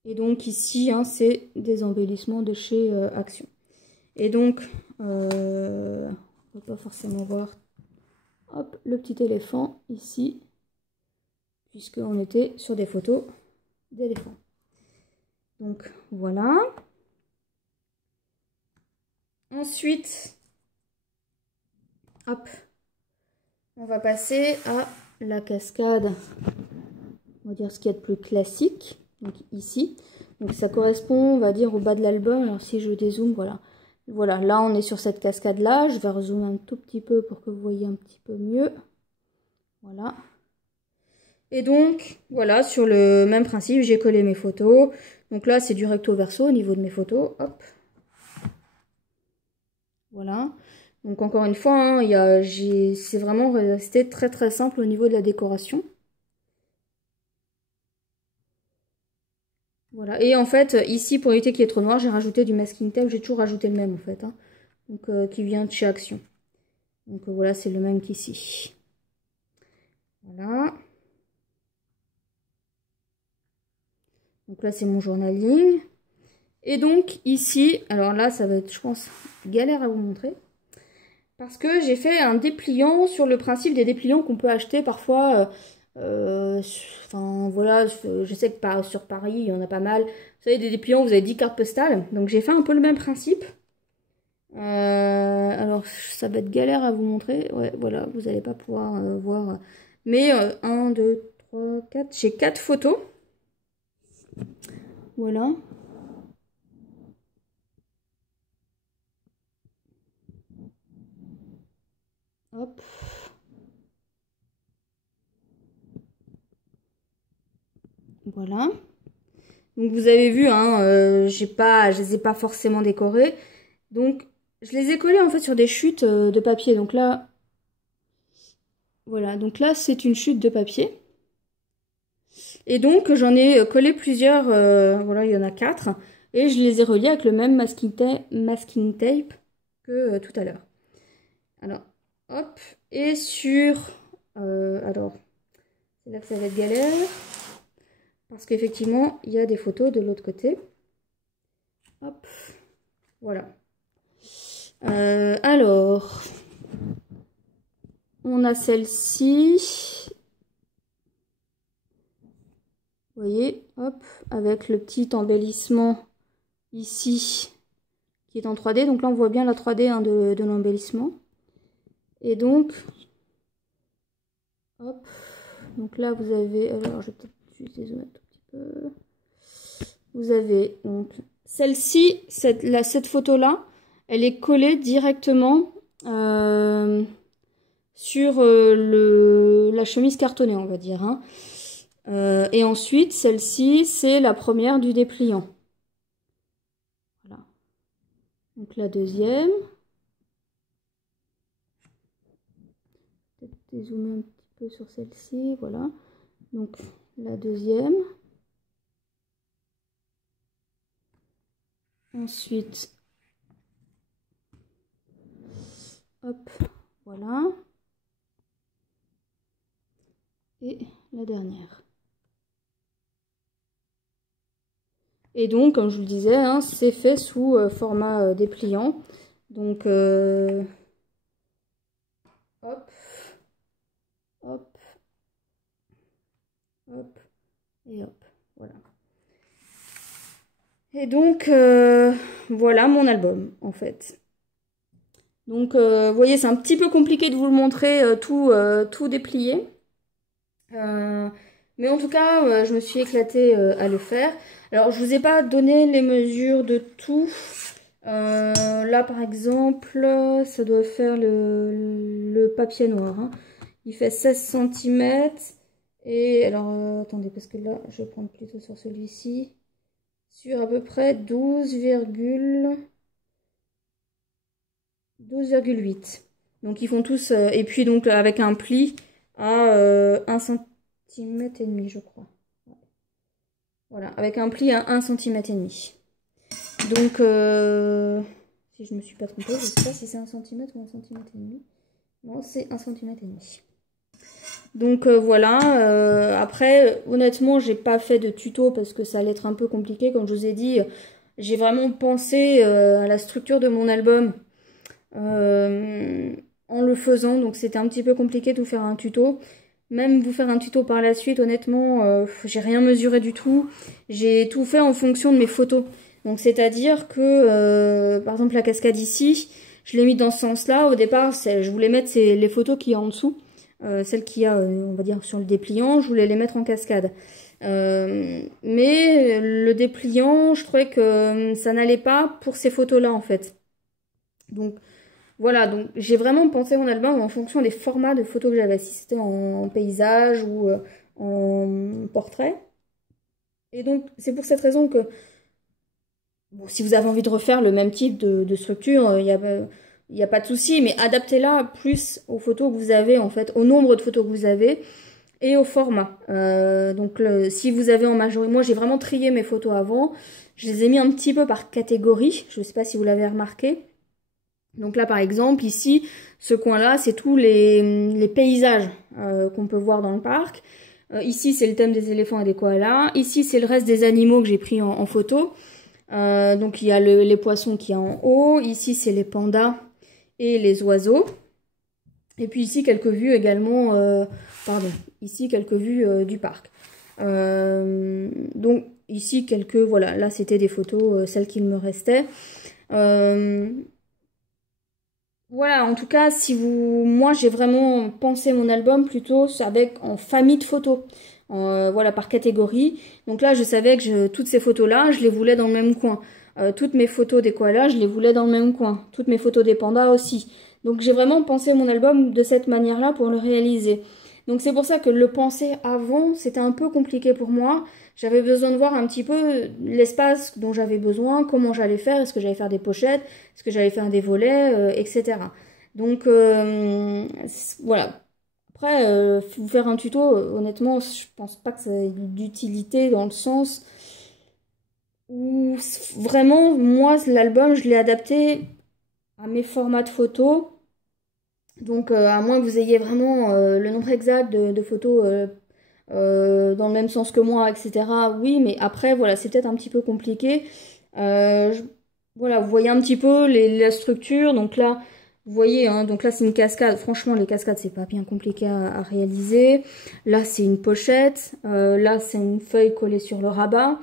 Et donc ici, hein, c'est des embellissements de chez Action. Et donc, on ne peut pas forcément voir hop, le petit éléphant ici, puisqu'on était sur des photos d'éléphants. Donc voilà. Ensuite, hop, on va passer à la cascade, on va dire ce qu'il y a de plus classique. Donc ici, donc ça correspond, on va dire, au bas de l'album. Alors si je dézoome, voilà. Voilà, là on est sur cette cascade là. Je vais rezoomer un tout petit peu pour que vous voyez un petit peu mieux. Voilà. Et donc, voilà, sur le même principe, j'ai collé mes photos. Donc là, c'est du recto verso au niveau de mes photos. Hop. Voilà. Donc encore une fois, hein, c'est vraiment resté très simple au niveau de la décoration. Voilà, et en fait, ici, pour éviter qu'il y ait trop noir, j'ai rajouté du masking tape. J'ai toujours rajouté le même, en fait. Hein. Donc, qui vient de chez Action. Donc, voilà, c'est le même qu'ici. Voilà. Donc là, c'est mon journaling. Et donc, ici, alors là, ça va être, je pense, galère à vous montrer. Parce que j'ai fait un dépliant sur le principe des dépliants qu'on peut acheter parfois... enfin voilà, je sais que sur Paris il y en a pas mal. Vous savez, des dépliants, vous avez 10 cartes postales. Donc j'ai fait un peu le même principe. Alors ça va être galère à vous montrer. Ouais, voilà, vous n'allez pas pouvoir voir. Mais 1, 2, 3, 4. J'ai 4 photos. Voilà. Hop. Voilà. Donc vous avez vu, hein, je les ai pas forcément décorés. Donc je les ai collés en fait sur des chutes de papier. Donc là, voilà. Donc là c'est une chute de papier. Et donc j'en ai collé plusieurs. Voilà, il y en a 4. Et je les ai reliés avec le même masking tape que tout à l'heure. Alors, hop. Et sur... alors, c'est là que ça va être galère. Parce qu'effectivement, il y a des photos de l'autre côté. Hop. Voilà. Alors, on a celle-ci. Vous voyez, hop, avec le petit embellissement ici qui est en 3D. Donc là, on voit bien la 3D hein, de l'embellissement. Et donc, hop. Donc là, vous avez... Alors, je vais peut-être juste dézoomer un tout petit peu. Vous avez donc celle-ci, cette photo-là, elle est collée directement sur la chemise cartonnée, on va dire. Hein. Et ensuite, celle-ci, c'est la première du dépliant. Voilà. Donc la deuxième. Peut-être dézoomer un petit peu sur celle-ci, voilà. Donc la deuxième. Ensuite, hop, voilà. Et la dernière. Et donc, comme je vous le disais, hein, c'est fait sous format dépliant. Donc, hop, hop, hop, et hop, voilà. Et donc, voilà mon album, en fait. Donc, vous voyez, c'est un petit peu compliqué de vous le montrer tout déplié. Mais en tout cas, je me suis éclatée à le faire. Alors, je vous ai pas donné les mesures de tout. Là, par exemple, ça doit faire le papier noir. Hein. Il fait 16 cm. Et alors, attendez, parce que là, je vais prendre plutôt sur celui-ci. Sur à peu près 12,8. Donc, ils font tous... et puis, donc, avec un pli à 1 cm et demi, je crois. Voilà, avec un pli à 1 cm et demi. Donc, si je ne me suis pas trompée, je ne sais pas si c'est 1 cm ou 1 cm et demi. Non, c'est 1 cm et demi. Donc voilà, après, honnêtement, j'ai pas fait de tuto parce que ça allait être un peu compliqué. Comme je vous ai dit, j'ai vraiment pensé à la structure de mon album en le faisant. Donc c'était un petit peu compliqué de vous faire un tuto. Même vous faire un tuto par la suite, honnêtement, j'ai rien mesuré du tout. J'ai tout fait en fonction de mes photos. Donc c'est-à-dire que, par exemple, la cascade ici, je l'ai mis dans ce sens-là. Au départ, je voulais mettre les photos qu'il y a en dessous. Celles qu'il y a, on va dire, sur le dépliant, je voulais les mettre en cascade. Mais le dépliant, je trouvais que ça n'allait pas pour ces photos-là, en fait. Donc, voilà, donc j'ai vraiment pensé mon album en fonction des formats de photos que j'avais, si c'était en paysage ou en portrait. Et donc, c'est pour cette raison que, bon, si vous avez envie de refaire le même type de structure, il n'y a pas de souci, mais adaptez-la plus aux photos que vous avez, en fait, au nombre de photos que vous avez et au format. Donc, si vous avez en majorité, moi j'ai vraiment trié mes photos avant, je les ai mis un petit peu par catégorie, je ne sais pas si vous l'avez remarqué. Donc là, par exemple, ici, ce coin-là, c'est tous les paysages qu'on peut voir dans le parc. Ici, c'est le thème des éléphants et des koalas. Ici, c'est le reste des animaux que j'ai pris en photo. Donc, il y a les poissons qui est en haut. Ici, c'est les pandas et les oiseaux. Et puis ici, quelques vues également... pardon, ici, quelques vues du parc. Donc, ici, quelques... Voilà, là, c'était des photos, celles qu'il me restait. Voilà, en tout cas, si vous, moi j'ai vraiment pensé mon album plutôt avec en famille de photos, voilà par catégorie. Donc là, je savais que toutes ces photos-là, je les voulais dans le même coin. Toutes mes photos des koalas, je les voulais dans le même coin. Toutes mes photos des pandas aussi. Donc j'ai vraiment pensé mon album de cette manière-là pour le réaliser. Donc c'est pour ça que le penser avant, c'était un peu compliqué pour moi. J'avais besoin de voir un petit peu l'espace dont j'avais besoin, comment j'allais faire, est-ce que j'allais faire des pochettes, est-ce que j'allais faire des volets, etc. Donc voilà. Après, vous faire un tuto, honnêtement, je pense pas que ça ait d'utilité dans le sens où vraiment, moi, l'album, je l'ai adapté à mes formats de photos. Donc, à moins que vous ayez vraiment le nombre exact de photos dans le même sens que moi, etc. Oui, mais après, voilà, c'est peut-être un petit peu compliqué. Voilà, vous voyez un petit peu la structure. Donc là, vous voyez, hein, donc là, c'est une cascade. Franchement, les cascades, c'est pas bien compliqué à réaliser. Là, c'est une pochette. Là, c'est une feuille collée sur le rabat.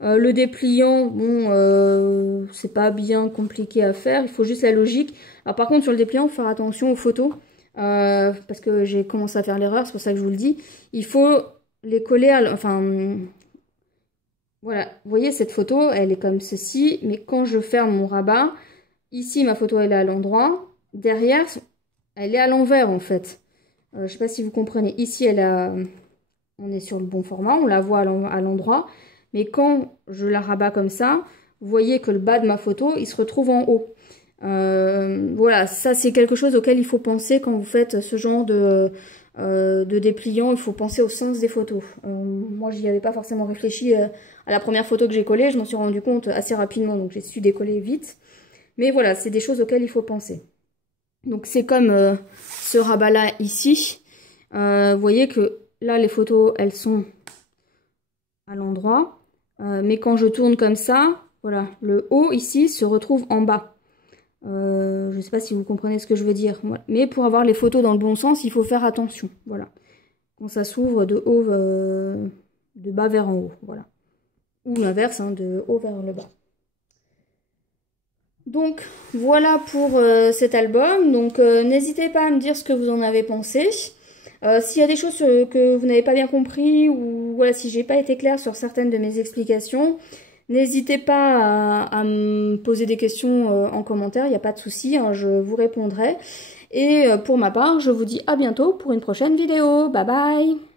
Le dépliant, bon, c'est pas bien compliqué à faire. Il faut juste la logique. Alors, par contre, sur le dépliant, il faut faire attention aux photos. Parce que j'ai commencé à faire l'erreur, c'est pour ça que je vous le dis. Il faut les coller enfin, voilà, vous voyez cette photo, elle est comme ceci, mais quand je ferme mon rabat, ici ma photo elle est à l'endroit, derrière elle est à l'envers en fait. Je sais pas si vous comprenez, ici elle a on est sur le bon format, on la voit à l'endroit. Mais quand je la rabats comme ça, vous voyez que le bas de ma photo, il se retrouve en haut. Voilà, ça c'est quelque chose auquel il faut penser quand vous faites ce genre de dépliant. Il faut penser au sens des photos. Moi, j'y avais pas forcément réfléchi à la première photo que j'ai collée. Je m'en suis rendu compte assez rapidement, donc j'ai su décoller vite. Mais voilà, c'est des choses auxquelles il faut penser. Donc c'est comme ce rabat-là ici. Vous voyez que là, les photos, elles sont à l'endroit. Mais quand je tourne comme ça, voilà, le haut ici se retrouve en bas. Je ne sais pas si vous comprenez ce que je veux dire. Mais pour avoir les photos dans le bon sens, il faut faire attention. Voilà. Quand ça s'ouvre de haut, de bas vers en haut. Voilà. Ou l'inverse, hein, de haut vers le bas. Donc voilà pour cet album. Donc n'hésitez pas à me dire ce que vous en avez pensé. S'il y a des choses que vous n'avez pas bien compris ou voilà, si j'ai pas été claire sur certaines de mes explications, n'hésitez pas à me poser des questions en commentaire, il n'y a pas de souci, hein, je vous répondrai. Et pour ma part, je vous dis à bientôt pour une prochaine vidéo. Bye bye!